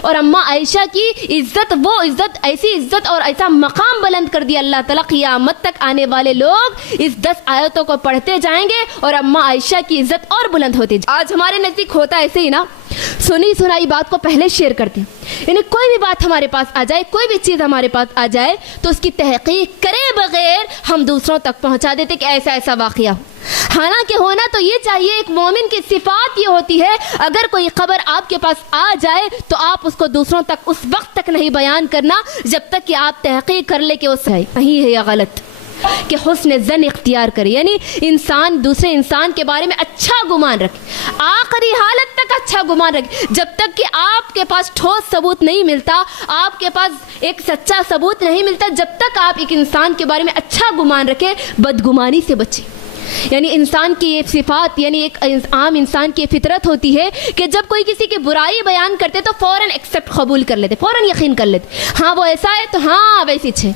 اور اماں عائشہ کی عزت، وہ عزت، ایسی عزت اور ایسا مقام بلند کر دیا اللہ تعالیٰ، قیامت تک آنے والے لوگ اس 10 آیتوں کو پڑھتے جائیں گے اور اماں عائشہ کی عزت اور بلند ہوتی جائے۔ آج ہمارے نزدیک ہوتا ایسے ہی نا، سنی سنائی بات کو پہلے شیئر کرتے ہیں، یعنی کوئی بھی بات ہمارے پاس آ جائے، کوئی بھی چیز ہمارے پاس آ جائے تو اس کی تحقیق کرے بغیر ہم دوسروں تک پہنچا دیتے کہ ایسا ایسا واقعہ۔ حالانکہ ہونا تو یہ چاہیے، ایک مومن کی صفات یہ ہوتی ہے، اگر کوئی خبر آپ کے پاس آ جائے تو آپ اس کو دوسروں تک اس وقت تک نہیں بیان کرنا جب تک کہ آپ تحقیق کر لے کہ وہ صحیح ہے یا غلط، کہ حسن ظن اختیار کرے، یعنی انسان دوسرے انسان کے بارے میں اچھا گمان رکھے، آخری حالت تک اچھا گمان رکھے، جب تک کہ آپ کے پاس ٹھوس ثبوت نہیں ملتا، آپ کے پاس ایک سچا ثبوت نہیں ملتا، جب تک آپ ایک انسان کے بارے میں اچھا گمان رکھے، بدگمانی سے بچے۔ یعنی انسان کی یہ صفات، یعنی ایک عام انسان کی فطرت ہوتی ہے کہ جب کوئی کسی کی برائی بیان کرتے تو فوراً ایکسیپٹ قبول کر لیتے، فوراً یقین کر لیتے، ہاں وہ ایسا ہے تو ہاں ویسی ہے۔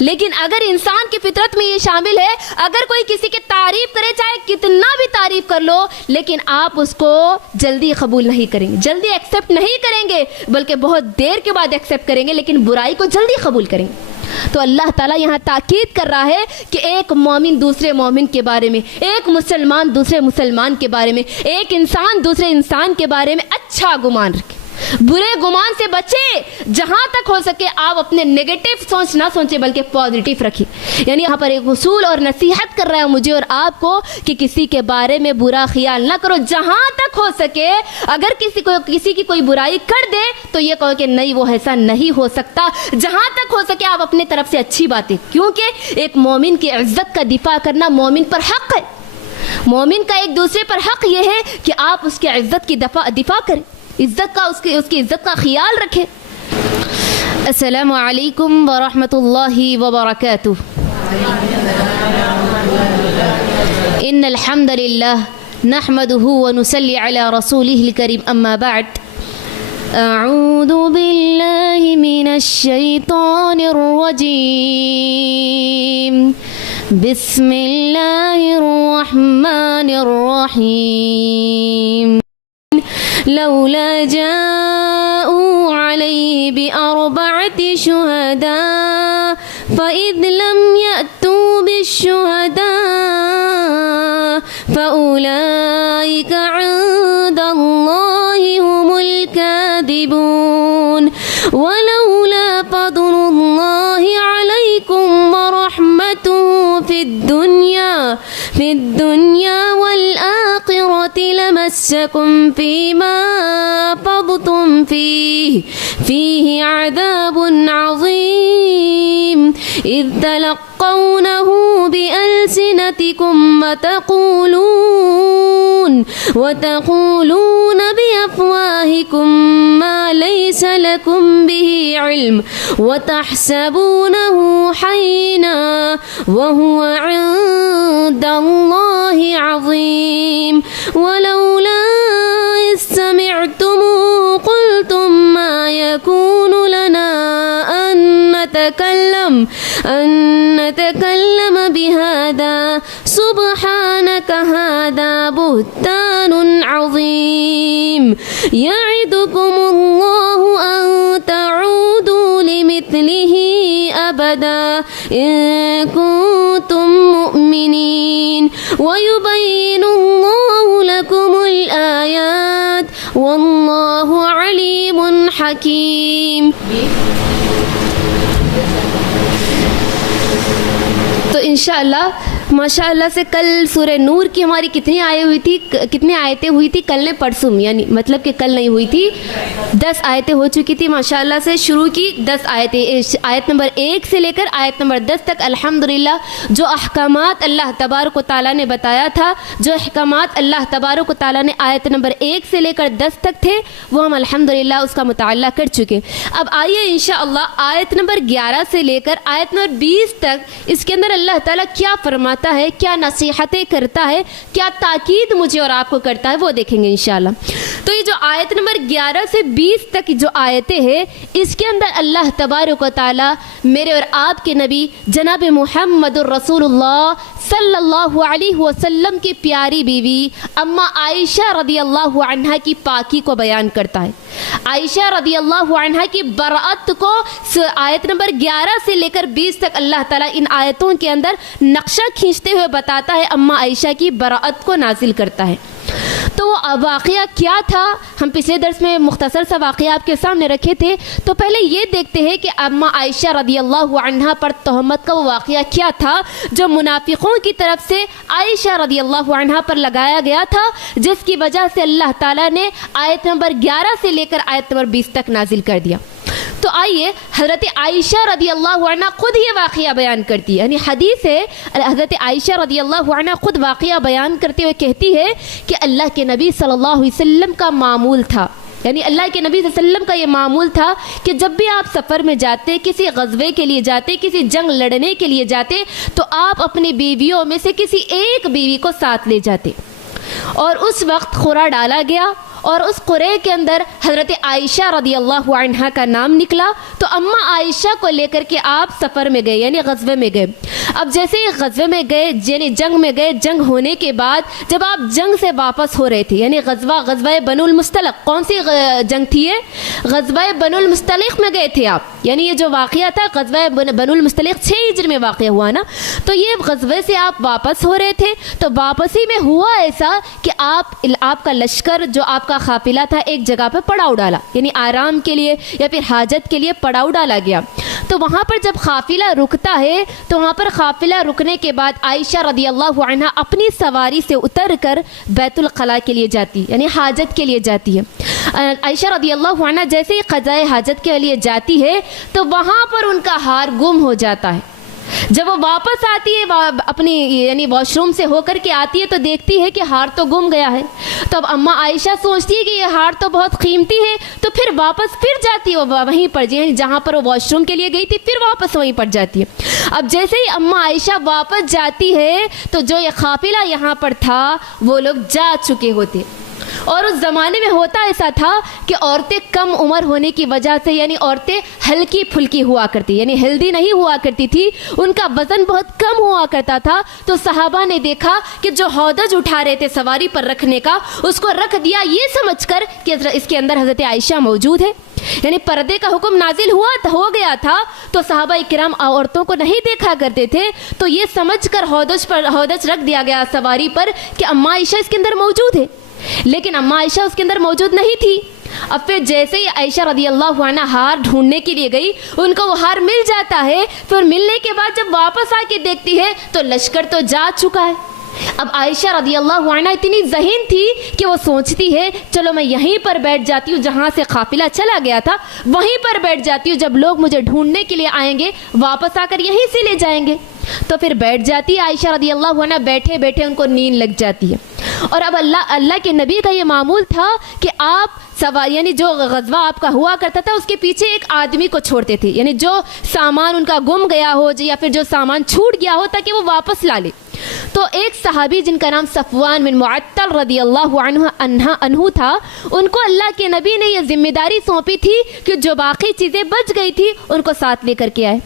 لیکن اگر انسان کی فطرت میں یہ شامل ہے، اگر کوئی کسی کی تعریف کرے، چاہے کتنا بھی تعریف کر لو، لیکن آپ اس کو جلدی قبول نہیں کریں گے، جلدی ایکسیپٹ نہیں کریں گے، بلکہ بہت دیر کے بعد ایکسیپٹ کریں گے، لیکن برائی کو جلدی قبول کریں گے۔ تو اللہ تعالیٰ یہاں تاکید کر رہا ہے کہ ایک مومن دوسرے مومن کے بارے میں، ایک مسلمان دوسرے مسلمان کے بارے میں، ایک انسان دوسرے انسان کے بارے میں اچھا گمان رکھے، برے گمان سے بچے، جہاں تک ہو سکے آپ اپنے نیگیٹو سوچ نہ سوچیں بلکہ پازیٹیو رکھیں۔ یعنی یہاں پر ایک اصول اور نصیحت کر رہا ہے مجھے اور آپ کو کہ کسی کے بارے میں برا خیال نہ کرو، جہاں تک ہو سکے اگر کسی کی کوئی برائی کر دے تو یہ کہو کہ نہیں وہ ایسا نہیں ہو سکتا، جہاں تک ہو سکے آپ اپنے طرف سے اچھی باتیں، کیونکہ ایک مومن کی عزت کا دفاع کرنا مومن پر حق ہے، مومن کا ایک دوسرے پر حق یہ ہے کہ آپ اس کی عزت کی دفاع کریں، عزت کا اس کی عزت کا خیال رکھیں۔ السلام علیکم ورحمۃ اللہ وبرکاتہ۔ ان الحمد للہ نحمده ونصلي على رسوله الكريم اما بعد اعوذ باللہ من الشیطان الرجیم بسم اللہ الرحمن الرحیم لولا جاءوا عليه بأربعة شهداء فإذ لم يأتوا بالشهداء فأولئك عند الله هم الكاذبون ولولا فضل الله عليكم ورحمته في الدنيا والآخرة لمسكم فيما أفضتم فيه عذاب عظيم إذ تلقونه بألسنتكم وتقولون بأفواهكم ما ليس لكم به علم وتحسبونه حينا وهو عند الله عظيم ولولا إذ سمعتموه قلتم ما يكون لنا أن نتكلم بهذا سبحانك هذا بهتان عظيم يعدكم الله أن تعودوا لمثله أبدا إن كنتم مؤمنين ويبين الله لكم الآيات والله عليم حكيم۔ تو انشاءاللہ ماشاءاللہ سے کل سورہ نور کی ہماری کتنی آیتیں ہوئی تھی کل نے پرسوں، یعنی مطلب کہ کل نہیں ہوئی تھی، 10 آیتیں ہو چکی تھی ماشاءاللہ سے، شروع کی 10 آیتیں، آیت نمبر 1 سے لے کر آیت نمبر 10 تک الحمدللہ جو احکامات اللہ تبارک و تعالیٰ نے بتایا تھا، جو احکامات اللہ تبارک و تعالیٰ نے آیت نمبر 1 سے لے کر 10 تک تھے وہ ہم الحمدللہ اس کا مطالعہ کر چکے۔ اب آئیے انشاءاللہ آیت نمبر 11 سے لے کر آیت نمبر 20 تک اس کے اندر اللہ تعالیٰ کیا فرماتے فرماتا ہے, کیا نصیحتیں کرتا ہے, کیا تاکید مجھے اور آپ کو کرتا ہے, وہ دیکھیں گے انشاءاللہ. تو یہ جو آیت نمبر 11 سے 20 تک جو آیتیں ہیں, اس کے اندر اللہ تبارک و تعالی میرے اور آپ کے نبی جناب محمد الرسول اللہ صلی اللہ علیہ وسلم کی پیاری بیوی اما عائشہ رضی اللہ عنہا کی پاکی کو بیان کرتا ہے. عائشہ رضی اللہ عنہا کی برأت کو آیت نمبر 11 سے لے کر 20 تک اللہ تعالیٰ ان آیتوں کے اندر نقشہ کھینچتے ہوئے بتاتا ہے, اما عائشہ کی برأت کو نازل کرتا ہے. تو وہ واقعہ کیا تھا, ہم پچھلے درس میں مختصر سا واقعہ آپ کے سامنے رکھے تھے. تو پہلے یہ دیکھتے ہیں کہ اما عائشہ رضی اللہ عنہا پر تہمت کا وہ واقعہ کیا تھا جو منافقوں کی طرف سے عائشہ رضی اللہ عنہا پر لگایا گیا تھا, جس کی وجہ سے اللہ تعالیٰ نے آیت نمبر 11 سے لے کر آیت نمبر 20 تک نازل کر دیا. تو آئیے حضرت عائشہ رضی اللہ عنہ خود یہ واقعہ بیان کرتی ہے, یعنی حدیث ہے, حضرت عائشہ رضی اللہ عنہ خود واقعہ بیان کرتے ہوئے کہتی ہے کہ اللہ کے نبی صلی اللہ علیہ وسلم کا معمول تھا, یعنی اللہ کے نبی صلی اللہ علیہ وسلم کا یہ معمول تھا کہ جب بھی آپ سفر میں جاتے, کسی غزوے کے لیے جاتے, کسی جنگ لڑنے کے لیے جاتے, تو آپ اپنی بیویوں میں سے کسی ایک بیوی کو ساتھ لے جاتے. اور اس وقت قرعہ ڈالا گیا اور اس قرعے کے اندر حضرت عائشہ رضی اللہ عنہا کا نام نکلا. تو اما عائشہ کو لے کر کے آپ سفر میں گئے, یعنی غزوے میں گئے. اب جیسے ہی غزوے میں گئے, یعنی جنگ میں گئے, جنگ ہونے کے بعد جب آپ جنگ سے واپس ہو رہے تھے, یعنی غزوہ بنو المستلق, کون سی جنگ تھی یہ؟ غزوہ بنو المستلق میں گئے تھے آپ. یعنی یہ جو واقعہ تھا غزوہ بنو المستلق 6 ہجری میں واقعہ ہوا نا. تو یہ غزوے سے آپ واپس ہو رہے تھے, تو واپسی میں ہوا ایسا کہ آپ کا لشکر جو آپ کا قافلہ تھا ایک جگہ پہ پڑاؤ ڈالا, یعنی آرام کے لیے یا پھر حاجت کے لیے پڑاؤ ڈالا گیا. تو وہاں پر جب قافلہ رکتا ہے تو وہاں پر قافلہ رکنے کے بعد عائشہ رضی اللہ عنہا اپنی سواری سے اتر کر بیت الخلاء کے لیے جاتی, یعنی حاجت کے لیے جاتی ہے. عائشہ رضی اللہ عنہا جیسے ہی قضائے حاجت کے لیے جاتی ہے تو وہاں پر ان کا ہار گم ہو جاتا ہے. جب وہ واپس آتی ہے اپنی یعنی واش روم سے ہو کر کے آتی ہے تو دیکھتی ہے کہ ہار تو گم گیا ہے. تو اب اما عائشہ سوچتی ہے کہ یہ ہار تو بہت قیمتی ہے, تو پھر واپس پھر جاتی ہے وہیں پر, جہاں پر وہ واش روم کے لیے گئی تھی, پھر واپس وہیں پر جاتی ہے. اب جیسے ہی اما عائشہ واپس جاتی ہے تو جو یہ قافلہ یہاں پر تھا وہ لوگ جا چکے ہوتے. اور اس زمانے میں ہوتا ایسا تھا کہ عورتیں کم عمر ہونے کی وجہ سے, یعنی عورتیں ہلکی پھلکی ہوا کرتی, یعنی ہیلدی نہیں ہوا کرتی تھی, ان کا وزن بہت کم ہوا کرتا تھا. تو صحابہ نے دیکھا کہ جو ہودج اٹھا رہے تھے سواری پر رکھنے کا, اس کو رکھ دیا یہ سمجھ کر کہ اس کے اندر حضرت عائشہ موجود ہے, یعنی پردے کا حکم نازل ہو گیا تھا. تو صحابہ کرام عورتوں کو نہیں دیکھا کرتے تھے, تو یہ سمجھ کر ہودج رکھ دیا گیا سواری پر کہ اما عائشہ اس کے اندر موجود ہے. لیکن اما عائشہ اس کے اندر موجود نہیں تھی. اب پھر جیسے ہی عائشہ رضی اللہ عنہ ہار ڈھونڈنے کے لیے گئی, ان کو وہ ہار مل جاتا ہے. پھر ملنے کے بعد جب واپس آ کے دیکھتی ہے تو لشکر تو جا چکا ہے. اب عائشہ رضی اللہ عنہ اتنی ذہین تھی کہ وہ سوچتی ہے چلو میں یہیں پر بیٹھ جاتی ہوں, جہاں سے قافلہ چلا گیا تھا وہیں پر بیٹھ جاتی ہوں, جب لوگ مجھے ڈھونڈنے کے لیے آئیں گے واپس آ کر یہیں سے لے جائیں گے. تو پھر بیٹھ جاتی ہے عائشہ رضی اللہ عنہ, بیٹھے بیٹھے ان کو نیند لگ جاتی ہے. اور اب اللہ کے نبی کا یہ معمول تھا کہ آپ یعنی جو غزوہ آپ کا ہوا کرتا تھا اس کے پیچھے ایک آدمی کو چھوڑتے تھے, یعنی جو سامان ان کا گم گیا ہو یا پھر جو سامان چھوٹ گیا ہو تاکہ وہ واپس لا لے. تو ایک صحابی جن کا نام صفوان بن معطل رضی اللہ عنہ تھا, ان کو اللہ کے نبی نے یہ ذمہ داری سونپی تھی کہ جو باقی چیزیں بچ گئی تھی ان کو ساتھ لے کر کے آئے.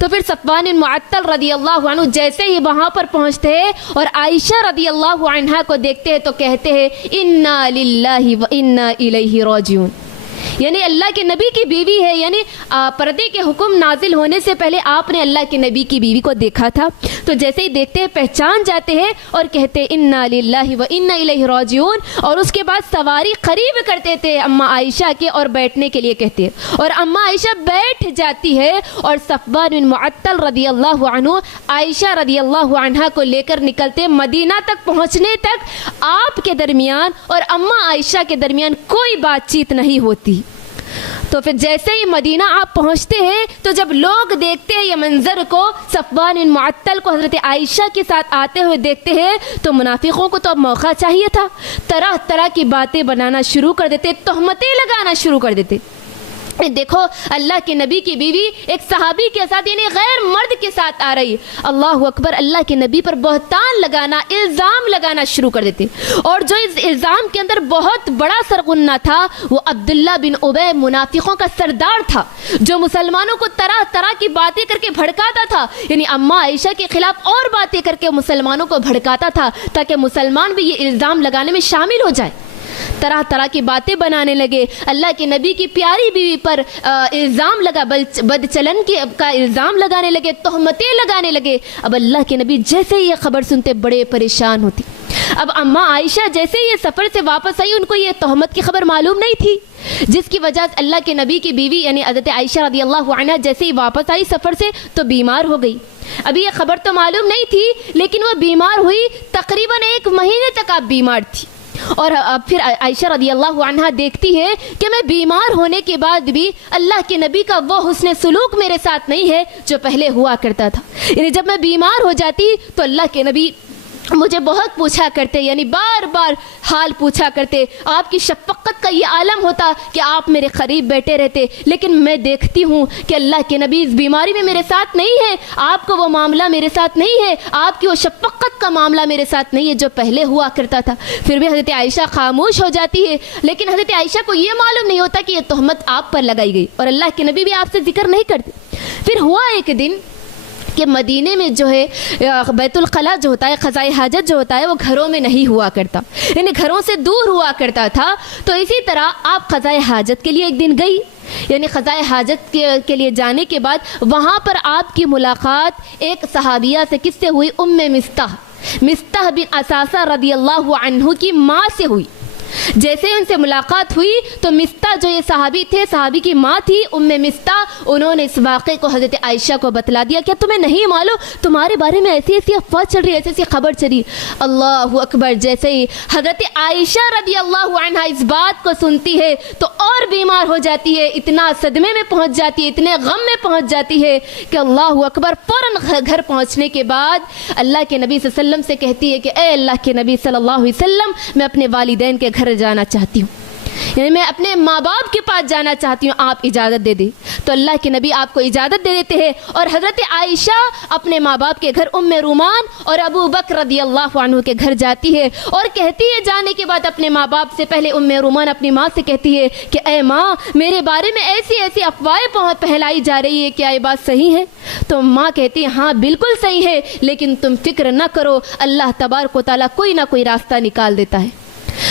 تو پھر صفوان بن معطل رضی اللہ عنہ جیسے ہی وہاں پر پہنچتے ہیں اور عائشہ رضی اللہ عنہا کو دیکھتے ہیں تو کہتے ہیں انا للہ و انا الیہ راجعون, یعنی اللہ کے نبی کی بیوی ہے, یعنی پردے کے حکم نازل ہونے سے پہلے آپ نے اللہ کے نبی کی بیوی کو دیکھا تھا. تو جیسے ہی دیکھتے ہیں پہچان جاتے ہیں اور کہتے ہیں انا للہ و انا الیہ راجعون, اور اس کے بعد سواری قریب کرتے تھے اما عائشہ کے اور بیٹھنے کے لیے کہتے ہیں, اور اما عائشہ بیٹھ جاتی ہے اور صفوان بن معطل رضی اللہ عنہ عائشہ رضی اللہ عنہا کو لے کر نکلتے. مدینہ تک پہنچنے تک آپ کے درمیان اور اما عائشہ کے درمیان کوئی بات چیت نہیں ہوتی. تو پھر جیسے ہی مدینہ آپ پہنچتے ہیں تو جب لوگ دیکھتے ہیں یہ منظر کو, صفوان بن معطل کو حضرت عائشہ کے ساتھ آتے ہوئے دیکھتے ہیں, تو منافقوں کو تو اب موقع چاہیے تھا, طرح طرح کی باتیں بنانا شروع کر دیتے, تہمتیں لگانا شروع کر دیتے. دیکھو اللہ کے نبی کی بیوی ایک صحابی کے ساتھ یعنی غیر مرد کے ساتھ آ رہی. اللہ اکبر. اللہ کے نبی پر بہتان لگانا, الزام لگانا شروع کر دیتے, اور جو اس الزام کے اندر بہت بڑا سرغنہ تھا وہ عبداللہ بن ابی منافقوں کا سردار تھا, جو مسلمانوں کو طرح طرح کی باتیں کر کے بھڑکاتا تھا. یعنی اماں عائشہ کے خلاف اور باتیں کر کے مسلمانوں کو بھڑکاتا تھا تاکہ مسلمان بھی یہ الزام لگانے میں شامل ہو جائے. طرح طرح کی باتیں بنانے لگے. اللہ کے نبی کی پیاری بیوی پر الزام لگا, بد چلن کا الزام لگانے لگے, تہمتیں لگانے لگے. اب اللہ کے نبی جیسے یہ خبر سنتے بڑے پریشان ہوتی. اب اماں عائشہ جیسے یہ سفر سے واپس آئی, ان کو یہ تہمت کی خبر معلوم نہیں تھی, جس کی وجہ سے اللہ کے نبی کی بیوی یعنی حضرت عائشہ رضی اللہ عنہا جیسے ہی واپس آئی سفر سے تو بیمار ہو گئی. ابھی یہ خبر تو معلوم نہیں تھی, لیکن وہ بیمار ہوئی. تقریباً 1 مہینے تک آپ بیمار تھی. اور اب پھر عائشہ رضی اللہ عنہا دیکھتی ہے کہ میں بیمار ہونے کے بعد بھی اللہ کے نبی کا وہ حسن سلوک میرے ساتھ نہیں ہے جو پہلے ہوا کرتا تھا. یعنی جب میں بیمار ہو جاتی تو اللہ کے نبی مجھے بہت پوچھا کرتے, یعنی بار بار حال پوچھا کرتے. آپ کی شفقت کا یہ عالم ہوتا کہ آپ میرے قریب بیٹھے رہتے, لیکن میں دیکھتی ہوں کہ اللہ کے نبی اس بیماری میں میرے ساتھ نہیں ہے, آپ کو وہ معاملہ میرے ساتھ نہیں ہے, آپ کی وہ شفقت کا معاملہ میرے ساتھ نہیں ہے جو پہلے ہوا کرتا تھا. پھر بھی حضرت عائشہ خاموش ہو جاتی ہے, لیکن حضرت عائشہ کو یہ معلوم نہیں ہوتا کہ یہ تہمت آپ پر لگائی گئی, اور اللہ کے نبی بھی آپ سے ذکر نہیں کرتے. پھر ہوا ایک دن کہ مدینے میں جو ہے بیت الخلاء جو ہوتا ہے, قضائے حاجت جو ہوتا ہے, وہ گھروں میں نہیں ہوا کرتا, یعنی گھروں سے دور ہوا کرتا تھا. تو اسی طرح آپ قضائے حاجت کے لیے ایک دن گئی. یعنی قضائے حاجت کے لیے جانے کے بعد وہاں پر آپ کی ملاقات ایک صحابیہ سے کس سے ہوئی؟ ام مستح بن اساسہ رضی اللہ عنہ کی ماں سے ہوئی. جیسے ان سے ملاقات ہوئی تو مستح جو یہ صحابی تھے, صحابی کی ماں تھی ام مستح, انہوں نے اس واقعے کو حضرت عائشہ کو بتلا دیا. کیا تمہیں نہیں معلوم تمہارے بارے میں ایسی ایسی افواہ چل رہی, ایسی ایسی خبر چلی. اللہ اکبر. جیسے ہی حضرت عائشہ رضی اللہ عنہا اس بات کو سنتی ہے تو اور بیمار ہو جاتی ہے, اتنا صدمے میں پہنچ جاتی ہے, اتنے غم میں پہنچ جاتی ہے کہ اللہ اکبر. فوراً گھر پہنچنے کے بعد اللہ کے نبی صلی اللہ علیہ وسلم سے کہتی ہے کہ اے اللہ کے نبی صلی اللہ علیہ وسلم, میں اپنے والدین کے گھر جانا چاہتی ہوں, یعنی میں اپنے ماں باپ کے پاس جانا چاہتی ہوں, آپ اجازت دے دیں. تو اللہ کے نبی آپ کو اجازت دے دیتے ہیں, اور حضرت عائشہ اپنے ماں باپ کے گھر ام رومان اور ابو بکر رضی اللہ عنہ کے گھر جاتی ہے, اور کہتی ہے جانے کے بعد اپنے ماں باپ سے پہلے ام رومان اپنی ماں سے کہتی ہے کہ اے ماں, میرے بارے میں ایسی ایسی افواہیں پھیلائی جا رہی ہے, کیا یہ بات صحیح ہے؟ تو ماں کہتی ہے ہاں بالکل صحیح ہے, لیکن تم فکر نہ کرو, اللہ تبارک و تعالیٰ کوئی نہ کوئی راستہ نکال دیتا ہے.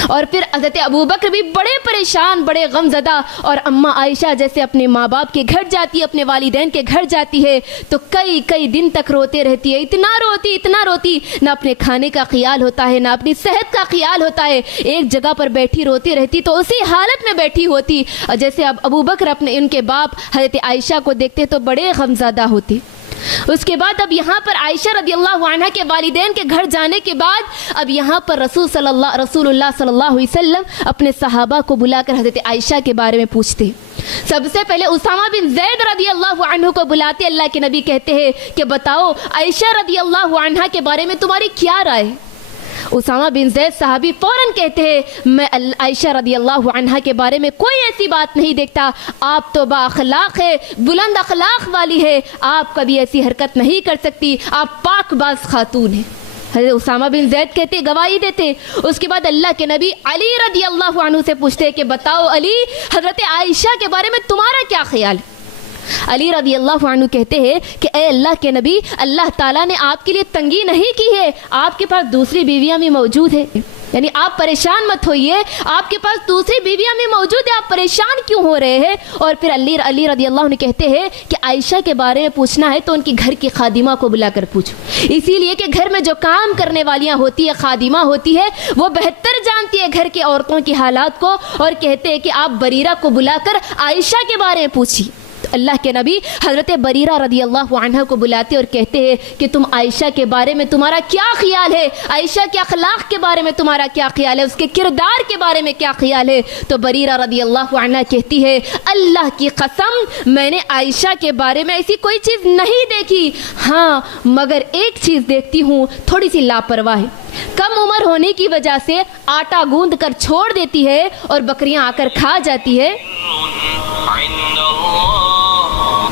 اور پھر حضرت ابو بکر بھی بڑے پریشان, بڑے غم زدہ, اور اماں عائشہ جیسے اپنے ماں باپ کے گھر جاتی ہے, اپنے والدین کے گھر جاتی ہے, تو کئی دن تک روتے رہتی ہے. اتنا روتی, نہ اپنے کھانے کا خیال ہوتا ہے, نہ اپنی صحت کا خیال ہوتا ہے. ایک جگہ پر بیٹھی روتی رہتی, تو اسی حالت میں بیٹھی ہوتی. اور جیسے اب ابو بکر اپنے ان کے باپ حضرت عائشہ کو دیکھتے تو بڑے غم زدہ ہوتی. اس کے بعد اب یہاں پر عائشہ رضی اللہ عنہ کے والدین کے گھر جانے کے بعد اب یہاں پر رسول اللہ صلی اللہ علیہ وسلم اپنے صحابہ کو بلا کر حضرت عائشہ کے بارے میں پوچھتے. سب سے پہلے اسامہ بن زید رضی اللہ عنہ کو بلاتے. اللہ کے نبی کہتے ہیں کہ بتاؤ عائشہ رضی اللہ عنہ کے بارے میں تمہاری کیا رائے ہے؟ اسامہ بن زید صحابی فوراً کہتے ہیں میں عائشہ رضی اللہ عنہا کے بارے میں کوئی ایسی بات نہیں دیکھتا, آپ تو با اخلاق ہے, بلند اخلاق والی ہے, آپ کبھی ایسی حرکت نہیں کر سکتی, آپ پاک باز خاتون ہیں. حضرت اسامہ بن زید کہتے, گواہی دیتے. اس کے بعد اللہ کے نبی علی رضی اللہ عنہ سے پوچھتے کہ بتاؤ علی, حضرت عائشہ کے بارے میں تمہارا کیا خیال ہے؟ علی رضی اللہ عنہ کہتے ہیں کہ اے اللہ کے نبی, اللہ تعالیٰ نے آپ کے لیے تنگی نہیں کی ہے, آپ کے پاس دوسری بیویاں بھی موجود ہیں, یعنی آپ پریشان مت ہوئیے, آپ کے پاس دوسری بیویاں بھی موجود ہیں, آپ پریشان کیوں ہو رہے ہیں؟ اور پھر علی رضی اللہ عنہ کہتے ہیں کہ عائشہ کے بارے میں پوچھنا ہے تو ان کی گھر کی خادمہ کو بلا کر پوچھو, اسی لیے کہ گھر میں جو کام کرنے والیاں ہوتی ہے, خادمہ ہوتی ہے, وہ بہتر جانتی ہے گھر کے عورتوں کی حالات کو. اور کہتے ہیں کہ آپ بریرہ کو بلا کر عائشہ کے بارے میں پوچھیے. اللہ کے نبی حضرت بریرہ رضی اللہ عنہ کو بلاتے اور کہتے ہیں کہ تم عائشہ کے بارے میں تمہارا کیا خیال ہے, عائشہ کے اخلاق کے بارے میں تمہارا کیا خیال ہے, اس کے کردار کے بارے میں کیا خیال ہے؟ تو بریرہ رضی اللہ عنہ کہتی ہے اللہ کی قسم میں نے عائشہ کے بارے میں ایسی کوئی چیز نہیں دیکھی, ہاں مگر ایک چیز دیکھتی ہوں, تھوڑی سی لاپرواہ ہے, کم عمر ہونے کی وجہ سے آٹا گوندھ کر چھوڑ دیتی ہے اور بکریاں آ کر کھا جاتی ہے. عند الله.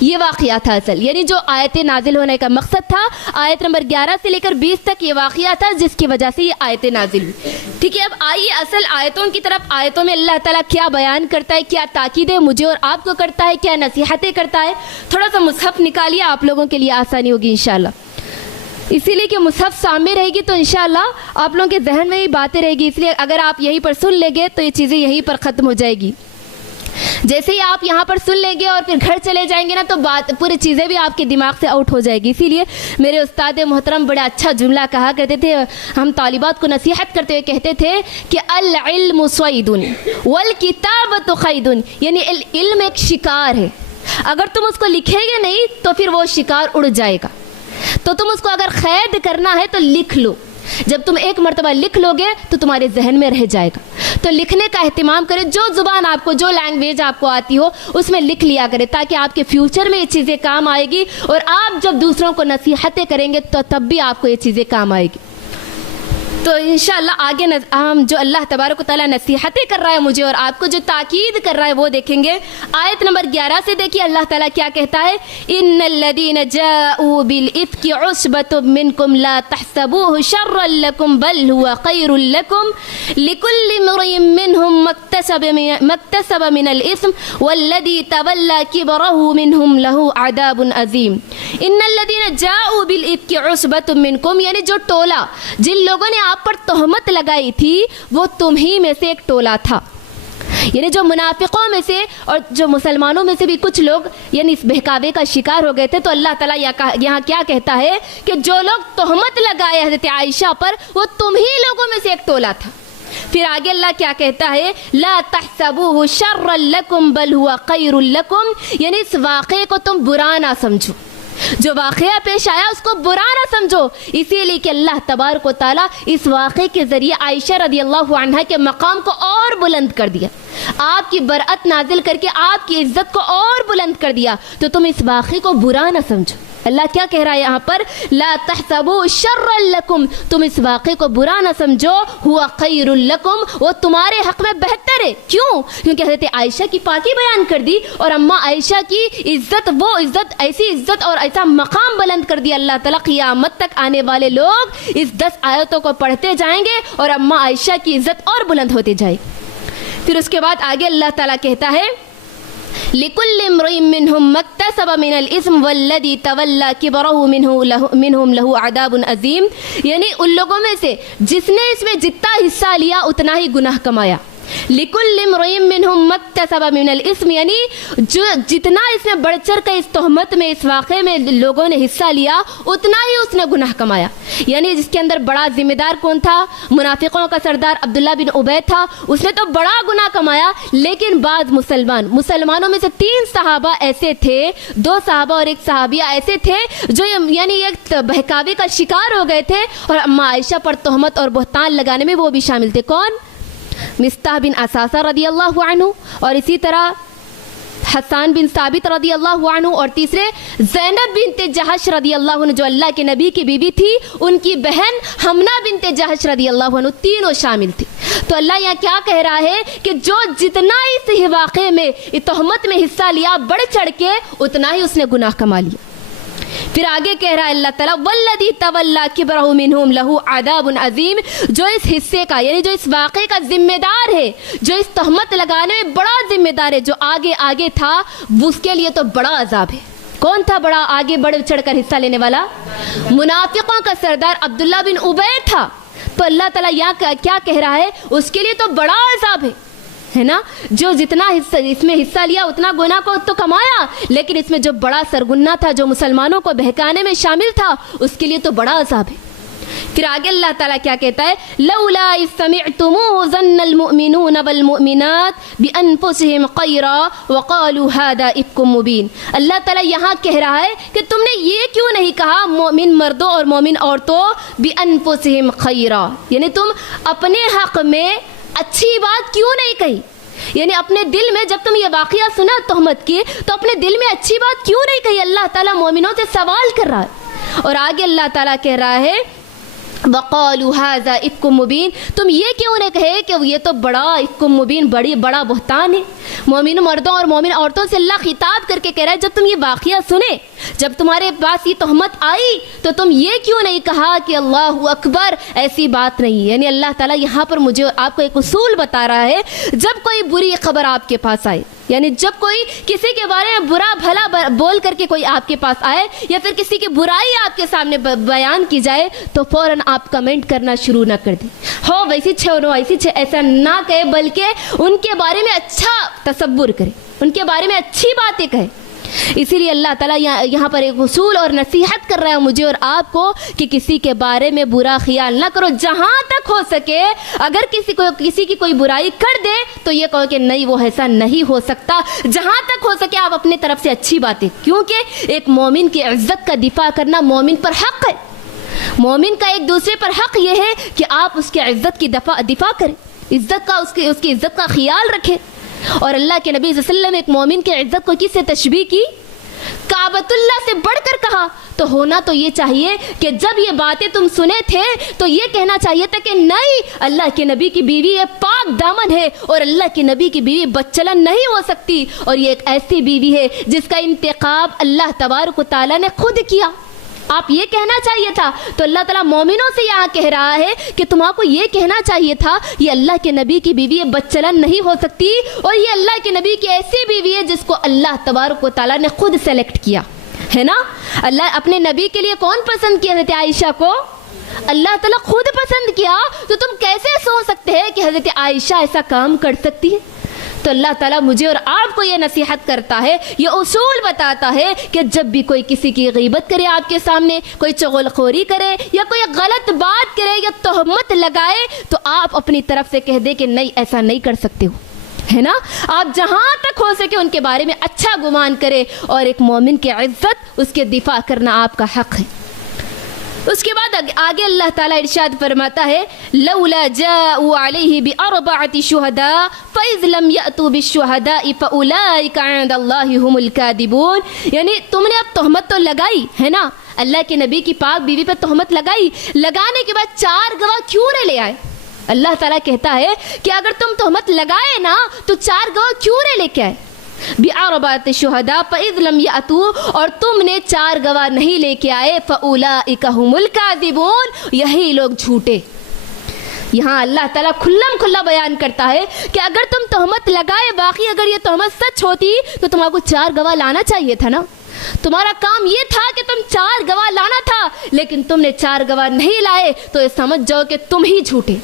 یہ واقعہ تھا اصل، یعنی جو آیتیں نازل ہونے کا مقصد تھا، آیت نمبر 11 سے لے کر 20 تک یہ واقعہ تھا جس کی وجہ سے یہ آیتیں نازل ہوئی. ٹھیک ہے، اب آئیے اصل آیتوں کی طرف. آیتوں میں اللہ تعالیٰ کیا بیان کرتا ہے، کیا تاکیدیں مجھے اور آپ کو کرتا ہے، کیا نصیحتیں کرتا ہے. تھوڑا سا مصحف نکالیے، آپ لوگوں کے لیے آسانی ہوگی انشاءاللہ. اسی لیے کہ مصحف سامنے رہے گی تو انشاءاللہ آپ لوگوں کے ذہن میں یہ باتیں رہے گی. اس لیے اگر آپ یہیں پر سن لیں گے تو یہ چیزیں یہیں پر ختم ہو جائے گی. جیسے ہی آپ یہاں پر سن لیں گے اور پھر گھر چلے جائیں گے نا تو بات پوری چیزیں بھی آپ کے دماغ سے آؤٹ ہو جائے گی. اسی لیے میرے استاد محترم بڑا اچھا جملہ کہا کرتے تھے، ہم طالبات کو نصیحت کرتے ہوئے کہتے تھے کہ العلم صید والکتابۃ قید، یعنی علم ایک شکار ہے، اگر تم اس کو لکھیں گے نہیں تو پھر وہ شکار اڑ جائے گا. تو تم اس کو اگر قید کرنا ہے تو لکھ لو. جب تم ایک مرتبہ لکھ لو گے تو تمہارے ذہن میں رہ جائے گا. تو لکھنے کا اہتمام کرے، جو زبان آپ کو، جو لینگویج آپ کو آتی ہو اس میں لکھ لیا کرے، تاکہ آپ کے فیوچر میں یہ چیزیں کام آئے گی، اور آپ جب دوسروں کو نصیحتیں کریں گے تو تب بھی آپ کو یہ چیزیں کام آئے گی. تو انشاءاللہ آگے ہم جو اللہ تبارک و تعالیٰ نصیحتیں کر رہا ہے مجھے اور آپ کو، جو تاکید کر رہا ہے وہ دیکھیں گے. آیت نمبر 11 سے دیکھیے اللہ تعالیٰ کیا کہتا ہے. ان الذین جاءوا بالافک عصبۃ منکم لا تحسبوه شرا لکم بل هو خیر لکم لکل امرئ منهم ما اکتسب من الاثم والذی تولى کبرہ منهم له عذاب عظیم. ان الذین جاءوا بالافک عصبۃ منکم، یعنی جو ٹولہ، جن لوگوں نے آپ پر تہمت لگائی تھی وہ تم ہی میں سے ایک ٹولہ تھا. یعنی جو منافقوں میں سے اور جو مسلمانوں میں سے بھی کچھ لوگ یعنی اس بہکاوے کا شکار ہو گئے تھے. تو اللہ تعالیٰ یہاں کیا کہتا ہے کہ جو لوگ تہمت لگائے حضرت عائشہ پر وہ تم ہی لوگوں میں سے ایک ٹولہ تھا. پھر آگے اللہ کیا کہتا ہے، لا تحسبوه شرا لکم بل هو خیر لکم، یعنی اس واقعے کو تم برا نہ سمجھو، جو واقعہ پیش آیا اس کو برا نہ سمجھو. اسی لیے کہ اللہ تبارک و تعالیٰ اس واقعے کے ذریعے عائشہ رضی اللہ عنہا کے مقام کو اور بلند کر دیا، آپ کی برأت نازل کر کے آپ کی عزت کو اور بلند کر دیا. تو تم اس واقعے کو برا نہ سمجھو. اللہ کیا کہہ رہا ہے یہاں پر، لا تحسبوا شرا لکم، تم اس واقعے کو برا نہ سمجھو، ہوا خیر لکم، وہ تمہارے حق میں بہتر ہے. کیوں؟ کیونکہ حضرت عائشہ کی پاکی بیان کر دی اور اماں عائشہ کی عزت، وہ عزت، ایسی عزت اور ایسا مقام بلند کر دیا اللہ تعالیٰ. قیامت تک آنے والے لوگ اس 10 آیتوں کو پڑھتے جائیں گے اور اماں عائشہ کی عزت اور بلند ہوتی جائے. پھر اس کے بعد آگے اللہ تعالیٰ کہتا ہے لِكُلِّ امْرِئٍ مِّنْهُمْ مَا اكْتَسَبَ مِنَ الْإِثْمِ وَالَّذِي تَوَلَّى كِبْرَهُ مِنْهُمْ لَهُ عَذَابٌ عَظِيمٌ، یعنی ان لوگوں میں سے جس نے اس میں جتنا حصہ لیا اتنا ہی گناہ کمایا. لِكُلِّ امْرِئٍ مِّنْهُمْ مَا اكْتَسَبَ مِنَ الْإِثْمِ، یعنی جو جتنا اس میں بڑھ چڑھ کر اس تہمت میں، اس واقعے میں لوگوں نے حصہ لیا اتنا ہی اس نے گناہ کمایا. یعنی جس کے اندر بڑا ذمہ دار کون تھا؟ منافقوں کا سردار عبداللہ بن عبید تھا. اس نے تو بڑا گناہ کمایا، لیکن بعض مسلمانوں میں سے 3 صحابہ ایسے تھے، 2 صحابہ اور 1 صحابیہ ایسے تھے جو یعنی ایک بہکاوے کا شکار ہو گئے تھے اور اماں عائشہ پر تہمت اور بہتان لگانے میں وہ بھی شامل تھے. کون؟ مصطح بن اساسہ رضی اللہ عنہ، اور اسی طرح حسان بن ثابت رضی اللہ عنہ، اور تیسرے زینب بنت جہش رضی اللہ عنہ جو اللہ کے نبی کی بیوی تھی، ان کی بہن حمنہ بنت جہش رضی اللہ عنہ، تینوں شامل تھی. تو اللہ یہاں کیا کہہ رہا ہے کہ جو جتنا اس واقعے میں تہمت میں حصہ لیا بڑھ چڑھ کے اتنا ہی اس نے گناہ کما لیا. پھر آگے کہہ رہا ہے اللہ تعالیٰ والذی تولی کبرہ منہم لہ عذاب عظیم، جو اس حصے کا یعنی جو اس واقعے کا ذمہ دار ہے، جو اس تہمت لگانے میں بڑا ذمہ دار ہے، جو آگے تھا، اس کے لیے تو بڑا عذاب ہے. کون تھا بڑا آگے بڑھ چڑھ کر حصہ لینے والا؟ منافقوں کا سردار عبداللہ بن عبید تھا. تو اللہ تعالیٰ یہاں کیا کہہ رہا ہے، اس کے لیے تو بڑا عذاب ہے نا. جو جتنا حصہ اس میں حصہ لیا اتنا گناہ کو تو کمایا، لیکن اس میں جو بڑا سرگنہ تھا، جو مسلمانوں کو بہکانے میں شامل تھا، اس کے لیے تو بڑا عذاب ہے. پھر آگے اللہ تعالیٰ کیا کہتا ہے، لولا اذ سمعتموه ظن المؤمنون والمؤمنات بانفسهم خیرا وقالوا هذا افک مبین. اللہ تعالیٰ یہاں کہہ رہا ہے کہ تم نے یہ کیوں نہیں کہا مومن مردوں اور مومن عورتوں بانفسهم خیرا، یعنی تم اپنے حق میں اچھی بات کیوں نہیں کہی. یعنی اپنے دل میں جب تم یہ واقعہ سنا تہمت کی تو اپنے دل میں اچھی بات کیوں نہیں کہی. اللہ تعالیٰ مومنوں سے سوال کر رہا ہے. اور آگے اللہ تعالیٰ کہہ رہا ہے وقالوا هذا افک مبین، تم یہ کیوں نہ کہے کہ یہ تو بڑا افک مبین، بڑا بہتان ہے۔ مومن مردوں اور مومن عورتوں سے اللہ خطاب کر کے کہہ رہا ہے جب تم یہ واقعہ سنے، جب تمہارے پاس یہ تہمت آئی تو تم یہ کیوں نہیں کہا کہ اللہ اکبر، ایسی بات نہیں۔ یعنی اللہ تعالیٰ یہاں پر مجھے آپ کو ایک اصول بتا رہا ہے، جب کوئی بری خبر آپ کے پاس آئے، یعنی جب کوئی کسی کے بارے میں برا بھلا بول کر کے کوئی آپ کے پاس آئے یا پھر کسی کی برائی آپ کے سامنے بیان کی جائے تو فوراً آپ کمنٹ کرنا شروع نہ کر دیں، ہو ویسی چھو نو ایسی چھے، ایسا نہ کہے، بلکہ ان کے بارے میں اچھا تصور کرے، ان کے بارے میں اچھی باتیں کہے۔ اسی لیے اللہ تعالیٰ یہاں پر ایک اصول اور نصیحت کر رہا ہے مجھے اور آپ کو کہ کسی کے بارے میں برا خیال نہ کرو، جہاں تک ہو سکے اگر کسی کی کوئی برائی کر دے تو یہ کہو کہ نہیں وہ ایسا نہیں ہو سکتا، جہاں تک ہو سکے آپ اپنے طرف سے اچھی باتیں، کیونکہ ایک مومن کی عزت کا دفاع کرنا مومن پر حق ہے۔ مومن کا ایک دوسرے پر حق یہ ہے کہ آپ اس کی عزت کی دفاع کریں، عزت کا اس کی عزت کا خیال رکھیں۔ اور اللہ کے نبی صلی اللہ علیہ وسلم ایک مومن کی عزت کو کس سے تشبیہ کی؟ کعبۃ اللہ سے بڑھ کر کہا۔ تو ہونا تو یہ چاہیے کہ جب یہ باتیں تم سنے تھے تو یہ کہنا چاہیے تھا کہ نہیں، اللہ کے نبی کی بیوی یہ پاک دامن ہے اور اللہ کے نبی کی بیوی بدچلن نہیں ہو سکتی، اور یہ ایک ایسی بیوی ہے جس کا انتخاب اللہ تبارک و تعالیٰ نے خود کیا۔ آپ یہ کہنا چاہیے تھا۔ تو اللہ تعالیٰ مومنوں سے یہاں کہہ رہا ہے کہ تم کو یہ کہنا چاہیے تھا یہ اللہ کے نبی کی بیوی بدچلن نہیں ہو سکتی، اور یہ اللہ کے نبی کی ایسی بیوی ہے جس کو اللہ تبارک و تعالیٰ نے خود سلیکٹ کیا ہے نا۔ اللہ اپنے نبی کے لیے کون پسند کیا حضرت عائشہ کو؟ اللہ تعالیٰ خود پسند کیا۔ تو تم کیسے سوچ سکتے ہیں کہ حضرت عائشہ ایسا کام کر سکتی ہے؟ تو اللہ تعالیٰ مجھے اور آپ کو یہ نصیحت کرتا ہے، یہ اصول بتاتا ہے کہ جب بھی کوئی کسی کی غیبت کرے آپ کے سامنے، کوئی چغل خوری کرے یا کوئی غلط بات کرے یا تہمت لگائے تو آپ اپنی طرف سے کہہ دے کہ نہیں ایسا نہیں کر سکتے ہو، ہے نا۔ آپ جہاں تک ہو سکے ان کے بارے میں اچھا گمان کرے، اور ایک مومن کی عزت اس کے دفاع کرنا آپ کا حق ہے۔ اس کے بعد آگے اللہ تعالیٰ ارشاد فرماتا ہے لولا جاءوا علیہ بأربعۃ شہداء فإذ لم یأتوا بالشہداء فأولئک عند اللہ هم الکاذبون۔ یعنی تم نے اب تہمت تو لگائی ہے نا، اللہ کے نبی کی پاک بیوی پر تہمت لگائی، لگانے کے بعد 4 گواہ کیوں نہ لے آئے؟ اللہ تعالیٰ کہتا ہے کہ اگر تم تہمت لگائے نا تو 4 گواہ کیوں نہ لے کے آئے؟ بِأَرْبَعَةِ شُهَدَاءَ فَإِذْ لَمْ يَأْتُوا، اور تم نے 4 گواہ نہیں لے کے آئے، فَأُولَئِكَ هُمُ الْكَاذِبُونَ، یہی لوگ جھوٹے۔ یہاں اللہ تعالیٰ کھلا بیان کرتا ہے کہ اگر تم تہمت لگائے، باقی اگر یہ تہمت سچ ہوتی تو تمہارے کو 4 گواہ لانا چاہیے تھا نا۔ تمہارا کام یہ تھا کہ تم 4 گواہ لانا تھا، لیکن تم نے 4 گواہ نہیں لائے، تو یہ سمجھ جاؤ کہ تم ہی جھوٹے۔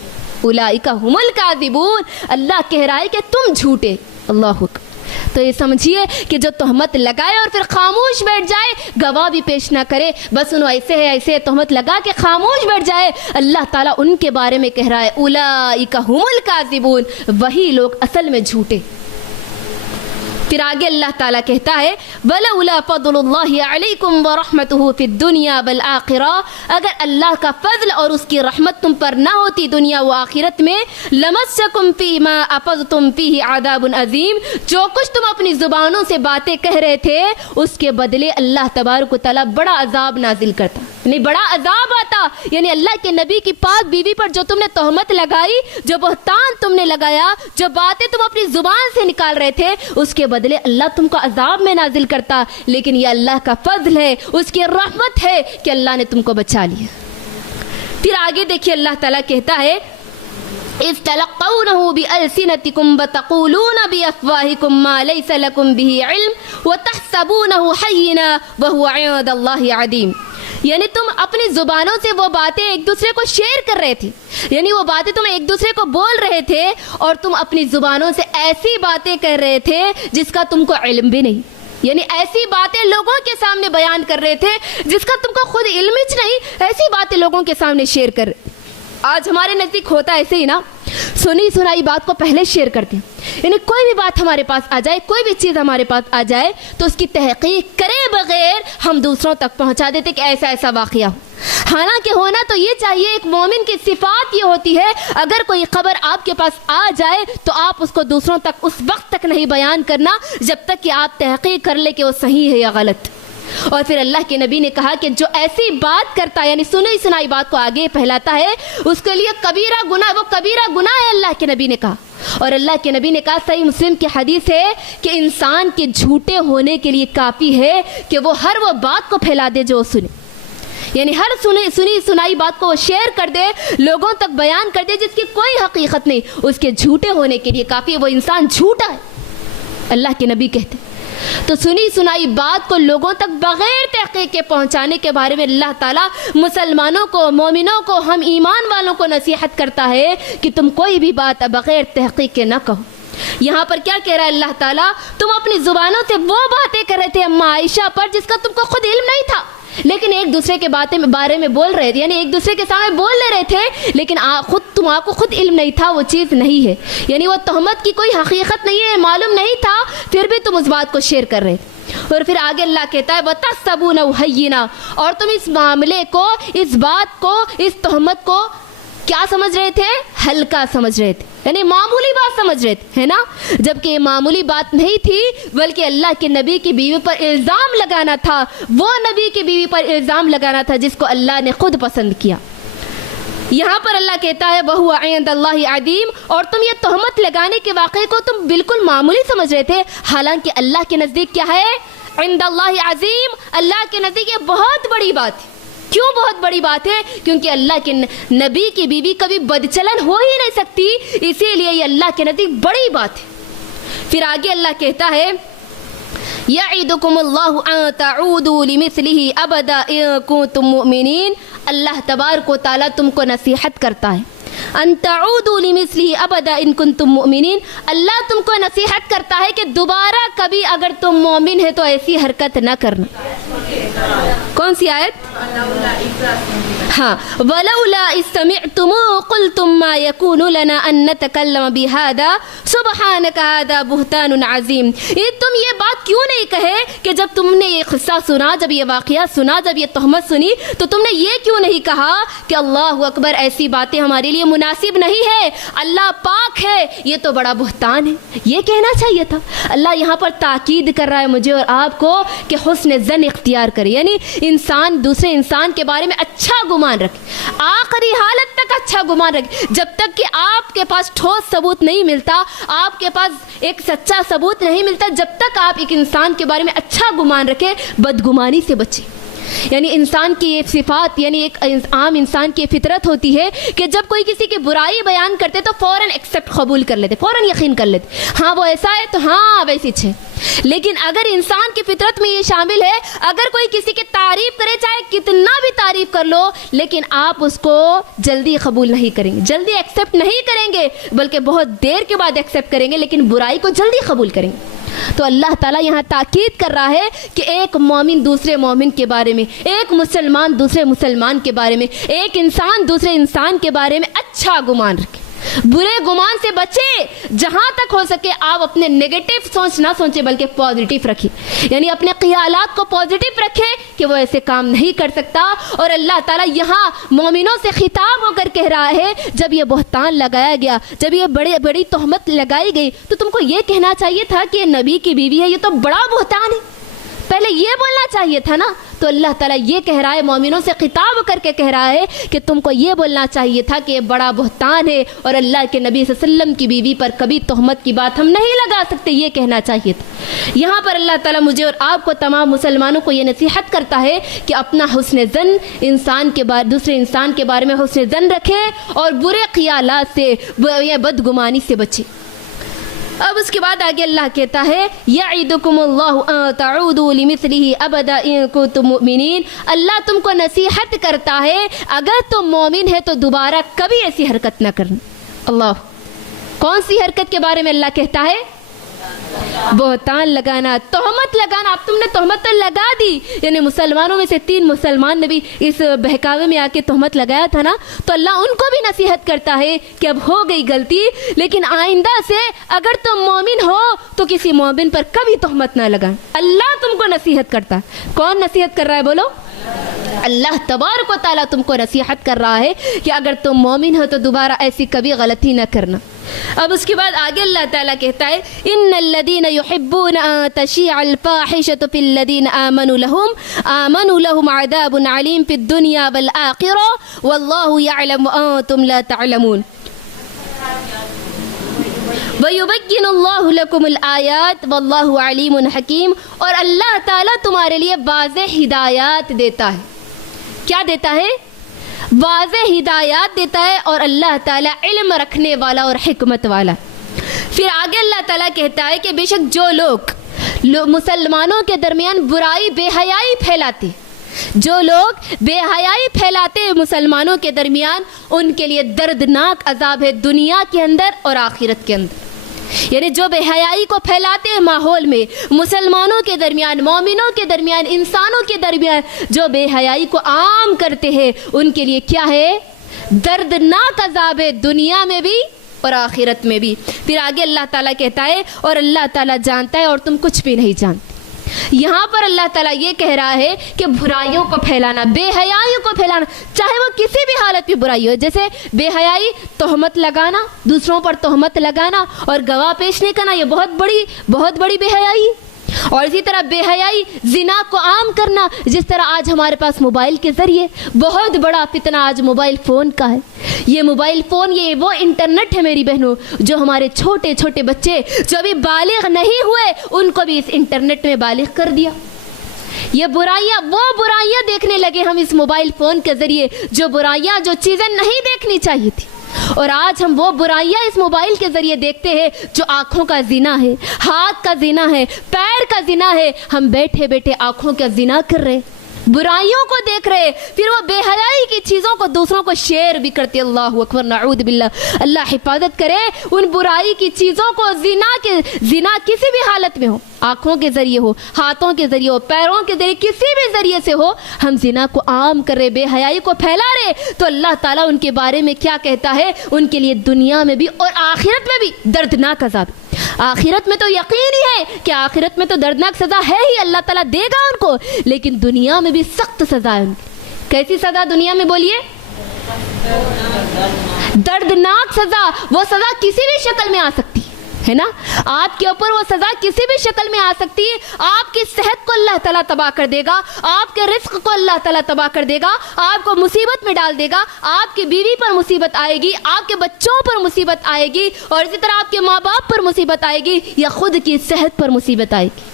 اولئک هم الکاذبون، اللہ کہہ رہا ہے کہ تم جھوٹے۔ اللہ اکبر۔ تو یہ سمجھیے کہ جو تہمت لگائے اور پھر خاموش بیٹھ جائے، گواہ بھی پیش نہ کرے، بس انہوں ایسے تہمت لگا کے خاموش بیٹھ جائے، اللہ تعالیٰ ان کے بارے میں کہہ رہا ہے اولئک هم الکاذبون، وہی لوگ اصل میں جھوٹے۔ پھر آگے اللہ تعالیٰ کہتا ہے وَلَوْلَا فَضْلُ اللَّهِ عَلَيْكُمْ وَرَحْمَتُهُ فِي الدُّنْيَا وَالْآخِرَةِ، اگر اللہ کا فضل اور اس کی رحمت تم پر نہ ہوتی دنیا و آخرت میں، لَمَسَّكُمْ فِي مَا أَفَضْتُمْ فِيهِ عَذَابٌ عَظِيمٌ، جو کچھ تم اپنی زبانوں سے باتیں کہہ رہے تھے اس کے بدلے اللہ تبارک و تعالیٰ بڑا عذاب نازل کرتا، یعنی بڑا عذاب آتا۔ یعنی اللہ کے نبی کی پاک بیوی پر جو تم نے تہمت لگائی، جو بہتان تم نے لگایا، جو باتیں تم اپنی زبان سے نکال رہے تھے، اس کے بدلے اللہ تم کو عذاب میں نازل کرتا، لیکن یہ اللہ کا فضل ہے، اس کی رحمت ہے کہ اللہ نے تم کو بچا لیا۔ پھر آگے دیکھیے اللہ تعالیٰ کہتا ہے اِذْ تَلَقَّوْنَهُ بِأَلْسِنَتِكُمْ وَتَقُولُونَ بِأَفْوَاهِكُمْ مَا لَيْسَ لَكُمْ بِهِ عِلْمٌ وَتَحْسَبُونَهُ هَيِّنًا وَهُوَ عِندَ اللَّهِ عَظِيمٌ۔ یعنی تم اپنی زبانوں سے وہ باتیں ایک دوسرے کو شیئر کر رہے تھے، یعنی وہ باتیں تم ایک دوسرے کو بول رہے تھے، اور تم اپنی زبانوں سے ایسی باتیں کر رہے تھے جس کا تم کو علم بھی نہیں، یعنی ایسی باتیں لوگوں کے سامنے بیان کر رہے تھے جس کا تم کو خود علم ہی نہیں، ایسی باتیں لوگوں کے سامنے شیئر کر رہے۔ آج ہمارے نزدیک ہوتا ایسے ہی نا، سنی سنائی بات کو پہلے شیئر کرتے ہیں، یعنی کوئی بھی بات ہمارے پاس آ جائے، کوئی بھی چیز ہمارے پاس آ جائے تو اس کی تحقیق کرے بغیر ہم دوسروں تک پہنچا دیتے کہ ایسا واقعہ ہو۔ حالانکہ ہونا تو یہ چاہیے، ایک مومن کی صفات یہ ہوتی ہے اگر کوئی خبر آپ کے پاس آ جائے تو آپ اس کو دوسروں تک اس وقت تک نہیں بیان کرنا جب تک کہ آپ تحقیق کر لے کہ وہ صحیح ہے یا غلط۔ اور پھر اللہ کے نبی نے کہا کہ جو ایسی بات کرتا ہے یعنی سنی سنائی بات کو آگے پھیلاتا ہے اس کے لیے کبیرہ گناہ، وہ کبیرہ گناہ ہے، اللہ کے نبی نے کہا۔ اور اللہ کے نبی نے کہا، صحیح مسلم کی حدیث ہے کہ انسان کے جھوٹے ہونے کے لیے کافی ہے کہ وہ ہر وہ بات کو پھیلا دے جو سنے، یعنی ہر سنی سنائی بات کو وہ شیئر کر دے، لوگوں تک بیان کر دے جس کی کوئی حقیقت نہیں، اس کے جھوٹے ہونے کے لیے کافی ہے، وہ انسان جھوٹا ہے، اللہ کے نبی کہتے۔ تو سنی سنائی بات کو لوگوں تک بغیر تحقیق کے پہنچانے کے بارے میں اللہ تعالیٰ مسلمانوں کو، مومنوں کو، ہم ایمان والوں کو نصیحت کرتا ہے کہ تم کوئی بھی بات بغیر تحقیق کے نہ کہو۔ یہاں پر کیا کہہ رہا ہے اللہ تعالیٰ؟ تم اپنی زبانوں سے وہ باتیں کر رہے تھے اما عائشہ پر جس کا تم کو خود علم نہیں تھا، لیکن ایک دوسرے کے بارے میں بول رہے تھے، یعنی ایک دوسرے کے سامنے بول لے رہے تھے، لیکن تمہارے کو خود علم نہیں تھا، وہ چیز نہیں ہے، یعنی وہ تہمت کی کوئی حقیقت نہیں ہے، معلوم نہیں تھا، پھر بھی تم اس بات کو شیئر کر رہے تھے۔ اور پھر آگے اللہ کہتا ہے وَتَحْسَبُونَهُ هَيِّنًا، اور تم اس معاملے کو، اس بات کو، اس تہمت کو کیا سمجھ رہے تھے؟ ہلکا سمجھ رہے تھے، یعنی معمولی بات سمجھ رہے تھے، ہے نا؟ جبکہ یہ معمولی بات نہیں تھی، بلکہ اللہ کے نبی کی بیوی پر الزام لگانا تھا، وہ نبی کی بیوی پر الزام لگانا تھا جس کو اللہ نے خود پسند کیا۔ یہاں پر اللہ کہتا ہے وَهُوَ عِندَ اللَّهِ عَظِيمٌ، اور تم یہ تہمت لگانے کے واقعے کو تم بالکل معمولی سمجھ رہے تھے، حالانکہ اللہ کے نزدیک کیا ہے؟ عند اللہ عظیم، اللہ کے نزدیک یہ بہت بڑی بات ہے۔ کیوں بہت بڑی بات ہے؟ کیونکہ اللہ کے نبی کی بیوی کبھی بدچلن ہو ہی نہیں سکتی، اسی لیے یہ اللہ کے نزدیک بڑی بات ہے۔ پھر آگے اللہ کہتا ہے یعدکم اللہ ان تعودوا لمثلہ ابدا ان کنتم مؤمنین، اللہ تبارک و تعالیٰ تم کو نصیحت کرتا ہے، ان تعودوا لمثلہ ابدا ان کنتم مؤمنین، اللہ تم کو نصیحت کرتا ہے کہ دوبارہ کبھی اگر تم مومن ہے تو ایسی حرکت نہ کرنا۔ کون سی آیت؟ ہاں، وَلَوْلَا إِذْ سَمِعْتُمُوهُ قُلْتُمْ مَا يَكُونُ لَنَا أَن نَّتَكَلَّمَ بِهَذَا سُبْحَانَكَ هَذَا بُهْتَانٌ عَظِيمٌ، تم یہ بات کیوں نہیں کہے کہ جب تم نے یہ قصہ سنا، جب یہ واقعہ سنا، جب یہ تہمت سنی تو تم نے یہ کیوں نہیں کہا کہ اللہ اکبر، ایسی باتیں ہمارے لیے مناسب نہیں ہے، اللہ پاک ہے، یہ تو بڑا بہتان ہے، یہ کہنا چاہیے تھا۔ اللہ یہاں پر تاکید کر رہا ہے مجھے اور آپ کو کہ حسن ظن اختیار کرے، یعنی انسان دوسرے انسان کے بارے میں اچھا گمان رکھے، آخری حالت تک اچھا گمان رکھے، جب تک کہ آپ کے پاس ٹھوس ثبوت نہیں ملتا، آپ کے پاس ایک سچا ثبوت نہیں ملتا، جب تک آپ ایک انسان کے بارے میں اچھا گمان رکھے، بدگمانی سے بچے۔ یعنی انسان کی یہ صفات، یعنی ایک عام انسان کی فطرت ہوتی ہے کہ جب کوئی کسی کی برائی بیان کرتے تو فوراً ایکسیپٹ قبول کر لیتے، فوراً یقین کر لیتے، ہاں وہ ایسا ہے تو ہاں ویسی ہے۔ لیکن اگر انسان کی فطرت میں یہ شامل ہے، اگر کوئی کسی کی تعریف کرے، چاہے کتنا بھی تعریف کر لو، لیکن آپ اس کو جلدی قبول نہیں کریں گے، جلدی ایکسیپٹ نہیں کریں گے، بلکہ بہت دیر کے بعد ایکسیپٹ کریں گے، لیکن برائی کو جلدی قبول کریں گے۔ تو اللہ تعالیٰ یہاں تاکید کر رہا ہے کہ ایک مومن دوسرے مومن کے بارے میں، ایک مسلمان دوسرے مسلمان کے بارے میں، ایک انسان دوسرے انسان کے بارے میں اچھا گمان رکھے، برے گمان سے بچے، جہاں تک ہو سکے آپ اپنے نیگیٹو سوچ نہ سوچیں بلکہ پازیٹیو رکھیں، یعنی اپنے خیالات کو پازیٹیو رکھیں کہ وہ ایسے کام نہیں کر سکتا۔ اور اللہ تعالیٰ یہاں مومنوں سے خطاب ہو کر کہہ رہا ہے جب یہ بہتان لگایا گیا، جب یہ بڑی تہمت لگائی گئی تو تم کو یہ کہنا چاہیے تھا کہ یہ نبی کی بیوی ہے، یہ تو بڑا بہتان ہے، پہلے یہ بولنا چاہیے تھا نا۔ تو اللہ تعالیٰ یہ کہہ رہا ہے، مومنوں سے خطاب کر کے کہہ رہا ہے کہ تم کو یہ بولنا چاہیے تھا کہ یہ بڑا بہتان ہے اور اللہ کے نبی صلی اللہ علیہ وسلم کی بیوی پر کبھی تہمت کی بات ہم نہیں لگا سکتے، یہ کہنا چاہیے تھا۔ یہاں پر اللہ تعالیٰ مجھے اور آپ کو، تمام مسلمانوں کو یہ نصیحت کرتا ہے کہ اپنا حسن ظن دوسرے انسان کے بارے میں حسن ظن رکھے اور برے خیالات سے یا بدگمانی سے بچے۔ اب اس کے بعد آگے اللہ کہتا ہے یعدکم اللہ ان تعودوا لمثلہ ابدا ان کنتم مؤمنین، اللہ تم کو نصیحت کرتا ہے اگر تم مومن ہے تو دوبارہ کبھی ایسی حرکت نہ کرنا۔ اللہ، کون سی حرکت کے بارے میں اللہ کہتا ہے؟ بہتان لگانا، تہمت لگانا۔ اب تم نے تہمت تو لگا دی، یعنی مسلمانوں میں سے 3 مسلمان نے بھی اس بہکاوے میں آ کے تہمت لگایا تھا نا، تو اللہ ان کو بھی نصیحت کرتا ہے کہ اب ہو گئی غلطی، لیکن آئندہ سے اگر تم مومن ہو تو کسی مومن پر کبھی تہمت نہ لگائیں۔ اللہ تم کو نصیحت کرتا ہے۔ کون نصیحت کر رہا ہے بولو؟ اللہ تبارک و تعالیٰ تم کو نصیحت کر رہا ہے کہ اگر تم مومن ہو تو دوبارہ ایسی کبھی غلطی نہ کرنا۔ اب اس کے بعد آگے اللہ تعالیٰ کہتا ہے ان الذین یحبون ان تشیع الفاحشۃ فی الذین آمنوا لهم عذاب علیم فی الدنیا والآخرہ واللہ یعلم وانتم لا تعلمون وَيُبَيِّنُ اللَّهُ لَكُمُ الْآيَاتِ وَاللَّهُ عَلِيمٌ حَكِيمٌ، اور اللہ تعالیٰ تمہارے لیے واضح ہدایات دیتا ہے. کیا دیتا ہے؟ واضح ہدایات دیتا ہے، اور اللہ تعالیٰ علم رکھنے والا اور حکمت والا. پھر آگے اللہ تعالیٰ کہتا ہے کہ بے شک جو لوگ مسلمانوں کے درمیان برائی بے حیائی پھیلاتے، جو لوگ بے حیائی پھیلاتے مسلمانوں کے درمیان، ان کے لیے دردناک عذاب ہے دنیا کے اندر اور آخرت کے اندر. یعنی جو بے حیائی کو پھیلاتے ہیں ماحول میں، مسلمانوں کے درمیان، مومنوں کے درمیان، انسانوں کے درمیان جو بے حیائی کو عام کرتے ہیں، ان کے لیے کیا ہے؟ دردناک عذاب ہے دنیا میں بھی اور آخرت میں بھی. پھر آگے اللہ تعالیٰ کہتا ہے اور اللہ تعالیٰ جانتا ہے اور تم کچھ بھی نہیں جانتے. یہاں پر اللہ تعالیٰ یہ کہہ رہا ہے کہ برائیوں کو پھیلانا، بے حیائیوں کو پھیلانا، چاہے وہ کسی بھی حالت میں برائی ہو، جیسے بے حیائی تہمت لگانا، دوسروں پر تہمت لگانا اور گواہ پیش نہیں کرنا، یہ بہت بڑی بے حیائی. اور اسی طرح بے حیائی زنا کو عام کرنا، جس طرح آج ہمارے پاس موبائل کے ذریعے بہت بڑا فتنہ آج موبائل فون کا ہے. یہ موبائل فون، یہ وہ انٹرنیٹ ہے میری بہنوں، جو ہمارے چھوٹے چھوٹے بچے جو ابھی بالغ نہیں ہوئے ان کو بھی اس انٹرنیٹ میں بالغ کر دیا. یہ برائیاں، وہ برائیاں دیکھنے لگے ہم اس موبائل فون کے ذریعے، جو برائیاں، جو چیزیں نہیں دیکھنی چاہیے تھی. اور آج ہم وہ برائیاں اس موبائل کے ذریعے دیکھتے ہیں جو آنکھوں کا زنا ہے، ہاتھ کا زنا ہے، پیر کا زنا ہے. ہم بیٹھے بیٹھے آنکھوں کا زنا کر رہے، برائیوں کو دیکھ رہے، پھر وہ بے حیائی کی چیزوں کو دوسروں کو شیئر بھی کرتے. اللہ اکبر، نعوذ باللہ، اللہ حفاظت کرے ان برائی کی چیزوں کو. زنا کسی بھی حالت میں ہو، آنکھوں کے ذریعے ہو، ہاتھوں کے ذریعے ہو، پیروں کے ذریعے، کسی بھی ذریعے سے ہو، ہم زنا کو عام کر رہے، بے حیائی کو پھیلا رہے. تو اللہ تعالیٰ ان کے بارے میں کیا کہتا ہے؟ ان کے لیے دنیا میں بھی اور آخرت میں بھی دردناک عذاب. آخرت میں تو یقین ہی ہے کہ آخرت میں تو دردناک سزا ہے ہی، اللہ تعالیٰ دے گا ان کو، لیکن دنیا میں بھی سخت سزا ہے ان کی. کیسی سزا دنیا میں؟ بولیے. دردناک سزا. وہ سزا کسی بھی شکل میں آ سکتی ہے نا، آپ کے اوپر وہ سزا کسی بھی شکل میں آ سکتی ہے. آپ کی صحت کو اللہ تعالیٰ تباہ کر دے گا، آپ کے رزق کو اللہ تعالیٰ تباہ کر دے گا، آپ کو مصیبت میں ڈال دے گا، آپ کی بیوی پر مصیبت آئے گی، آپ کے بچوں پر مصیبت آئے گی، اور اسی طرح آپ کے ماں باپ پر مصیبت آئے گی، یا خود کی صحت پر مصیبت آئے گی.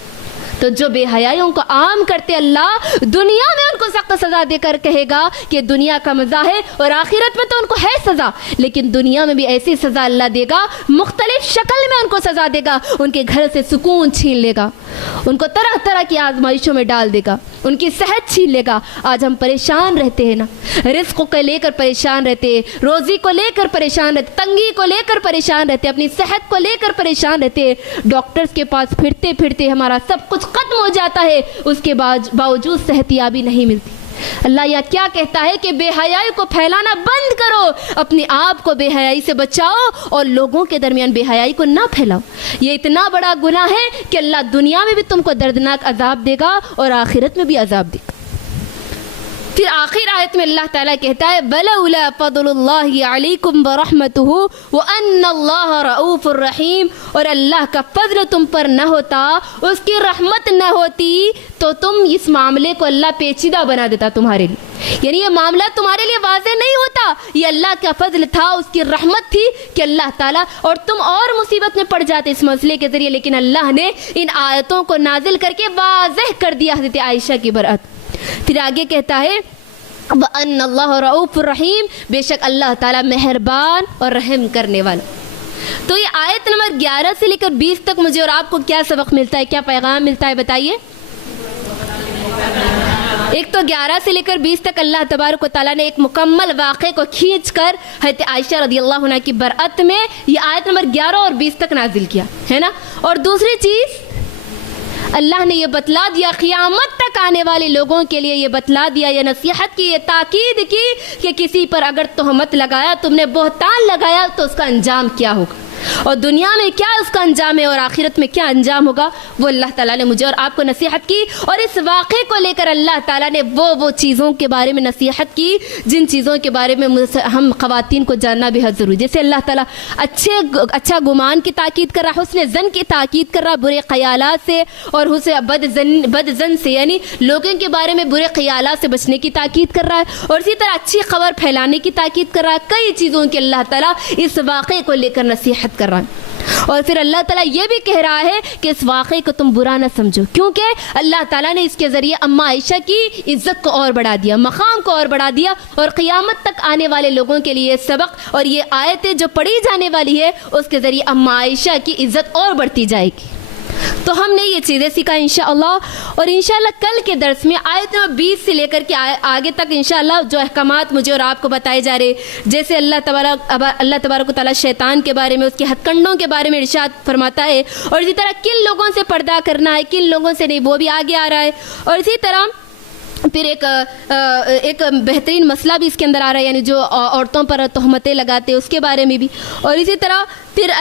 تو جو بے حیائیوں کو عام کرتے، اللہ دنیا میں ان کو سخت سزا دے کر کہے گا کہ دنیا کا مزہ ہے، اور آخرت میں تو ان کو ہے سزا، لیکن دنیا میں بھی ایسی سزا اللہ دے گا، مختلف شکل میں ان کو سزا دے گا. ان کے گھر سے سکون چھین لے گا، ان کو طرح طرح کی آزمائشوں میں ڈال دے گا، ان کی صحت چھین لے گا. آج ہم پریشان رہتے ہیں نا، رزق کو لے کر پریشان رہتے ہیں، روزی کو لے کر پریشان رہتے، تنگی کو لے کر پریشان رہتے، اپنی صحت کو لے کر پریشان رہتے. ڈاکٹرز کے پاس پھرتے پھرتے ہمارا سب کچھ ختم ہو جاتا ہے، اس کے باوجود صحت یابی نہیں ملتی. اللہ یہ کیا کہتا ہے کہ بے حیائی کو پھیلانا بند کرو، اپنے آپ کو بے حیائی سے بچاؤ اور لوگوں کے درمیان بے حیائی کو نہ پھیلاؤ. یہ اتنا بڑا گناہ ہے کہ اللہ دنیا میں بھی تم کو دردناک عذاب دے گا اور آخرت میں بھی عذاب دے گا. پھر آخر آیت میں اللہ تعالیٰ کہتا ہے وَلَوْلَا فَضْلُ اللَّهِ عَلَيْكُمْ وَرَحْمَتُهُ وَأَنَّ اللَّهَ رَءُوفٌ رَحِيمٌ، اور اللہ کا فضل تم پر نہ ہوتا، اس کی رحمت نہ ہوتی تو تم اس معاملے کو اللہ پیچیدہ بنا دیتا تمہارے لیے. یعنی یہ معاملہ تمہارے لیے واضح نہیں ہوتا، یہ اللہ کا فضل تھا، اس کی رحمت تھی کہ اللہ تعالیٰ، اور تم اور مصیبت میں پڑ جاتے اس مسئلے کے ذریعے، لیکن اللہ نے ان آیتوں کو نازل کر کے واضح کر دیا حضرت عائشہ کی برأت. پھر آگے کہتا ہے وَأَنَّ اللَّهَ رَءُوفٌ رَحِيمٌ، بے شک اللہ تعالیٰ مہربان اور رحم کرنے والا. تو یہ آیت نمبر 11 سے لے کر 20 تک مجھے اور آپ کو کیا سبق ملتا ہے، کیا پیغام ملتا ہے بتائیے. ایک تو 11 سے لے کر 20 تک اللہ تبارک و تعالیٰ نے ایک مکمل واقعے کو کھینچ کر حضرت عائشہ رضی اللہ عنہ کی برأت میں یہ آیت نمبر 11 اور 20 تک نازل کیا ہے نا. اور دوسری چیز اللہ نے یہ بتلا دیا، قیامت تک آنے والے لوگوں کے لیے یہ بتلا دیا، یہ نصیحت کی، یہ تاکید کی کہ کسی پر اگر تہمت لگایا، تم نے بہتان لگایا، تو اس کا انجام کیا ہوگا، اور دنیا میں کیا اس کا انجام ہے اور آخرت میں کیا انجام ہوگا، وہ اللہ تعالیٰ نے مجھے اور آپ کو نصیحت کی, اور اس واقعے کو لے کر اللہ تعالیٰ نے وہ چیزوں کے بارے میں نصیحت کی جن چیزوں کے بارے میں ہم خواتین کو جاننا بے حد ضروری. جیسے اللہ تعالیٰ اچھا گمان کی تاکید کر رہا, حسن زن کی تاکید کر رہا برے خیالات سے, اور حسن بد زن سے یعنی لوگوں کے بارے میں برے خیالات سے بچنے کی تاکید کر رہا ہے, اور اسی طرح اچھی خبر پھیلانے کی تاکید کر رہا ہے. کئی چیزوں کی اللہ تعالیٰ اس واقعے کو لے کر نصیحت کر رہا ہے. اور پھر اللہ تعالیٰ یہ بھی کہہ رہا ہے کہ اس واقعے کو تم برا نہ سمجھو, کیونکہ اللہ تعالیٰ نے اس کے ذریعے اماں عائشہ کی عزت کو اور بڑھا دیا, مقام کو اور بڑھا دیا, اور قیامت تک آنے والے لوگوں کے لیے سبق اور یہ آیتیں جو پڑھی جانے والی ہے اس کے ذریعے اماں عائشہ کی عزت اور بڑھتی جائے گی. تو ہم نے یہ چیزیں سیکھا انشاءاللہ, اور انشاءاللہ کل کے درس میں آیت نمبر 20 سے لے کر کے آگے تک انشاءاللہ جو احکامات مجھے اور آپ کو بتائے جا رہے, جیسے اللہ تبارک و تعالیٰ شیطان کے بارے میں, اس کے ہتھ کنڈوں کے بارے میں ارشاد فرماتا ہے, اور اسی طرح کن لوگوں سے پردہ کرنا ہے, کن لوگوں سے نہیں, وہ بھی آگے آ رہا ہے. اور اسی طرح پھر ایک بہترین مسئلہ بھی اس کے اندر آ رہا ہے, یعنی جو عورتوں پر تہمتیں لگاتے اس کے بارے میں بھی. اور اسی طرح پھر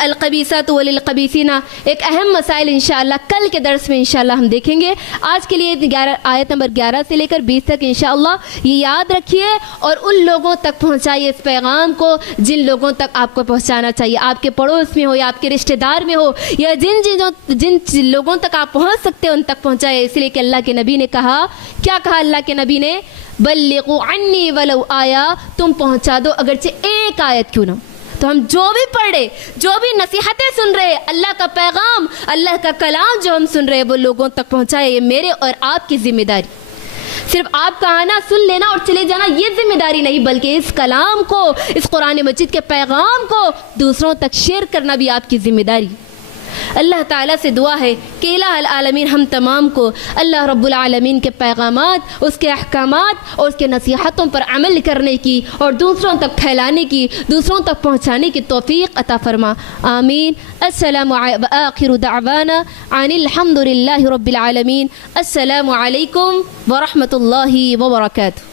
القبیثات وللقبیثین, ایک اہم مسائل انشاءاللہ کل کے درس میں انشاءاللہ ہم دیکھیں گے. آج کے لیے آیت نمبر 11 سے لے کر 20 تک انشاءاللہ یہ یاد رکھیے, اور ان لوگوں تک پہنچائیے اس پیغام کو جن لوگوں تک آپ کو پہنچانا چاہیے, آپ کے پڑوس میں ہو یا آپ کے رشتہ دار میں ہو, یا جن لوگوں تک آپ پہنچ سکتے ہیں ان تک پہنچائیے. اس لیے کہ اللہ کے نبی نے کہا, کیا کہا اللہ کے نبی نے, بلغوا عنی ولو آیا, تم پہنچا دو اگرچہ ایک آیت کیوں نہ. تو ہم جو بھی پڑھ رہے, جو بھی نصیحتیں سن رہے, اللہ کا پیغام, اللہ کا کلام جو ہم سن رہے وہ لوگوں تک پہنچائے. یہ میرے اور آپ کی ذمہ داری. صرف آپ کا آنا, سن لینا اور چلے جانا یہ ذمہ داری نہیں, بلکہ اس کلام کو, اس قرآن مجید کے پیغام کو دوسروں تک شیئر کرنا بھی آپ کی ذمہ داری. اللہ تعالیٰ سے دعا ہے کہ الہ العالمین ہم تمام کو اللہ رب العالمین کے پیغامات, اس کے احکامات اور اس کے نصیحتوں پر عمل کرنے کی اور دوسروں تک پھیلانے کی, دوسروں تک پہنچانے کی توفیق عطا فرما. آمین. السلام آخر دعوانا عن الحمد للہ رب العالمین. السلام علیکم ورحمۃ اللہ وبرکاتہ.